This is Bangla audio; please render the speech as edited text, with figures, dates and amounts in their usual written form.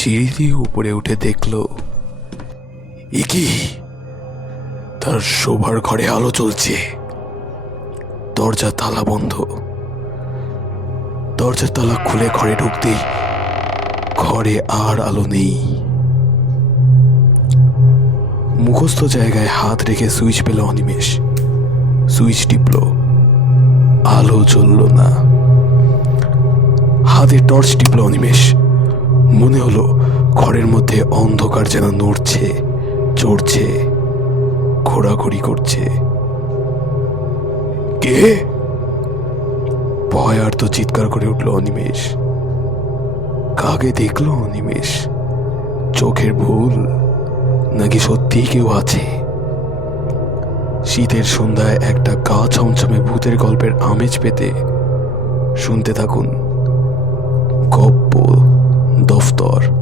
সিঁড়ি দিয়ে উপরে উঠে দেখল এ কি, তার শোবার ঘরে আলো জ্বলছে। দরজার তালা বন্ধ। দরজার তালা খুলে ঘরে ঢুকতেই ঘরে আর আলো নেই। মুখস্থ জায়গায় হাত রেখে সুইচ পেল অনিমেষ। সুইচ টিপল, আলো জ্বলল না। হাতে টর্চ টিপল অনিমেষ। মনে হলো ঘরের মধ্যে অন্ধকার যেন নড়ছে, চড়ছে, ঘোরাঘুরি করছে। কে? ভয় আর তো চিৎকার করে উঠল অনিমেষ। কাকে দেখলো অনিমেষ? চোখের ভুল নাকি সত্যিই কেউ আছে? শীতের সন্ধ্যায় একটা গা ছমছমে ভূতের গল্পের আমেজ পেতে শুনতে থাকুন গপ্প দফতর।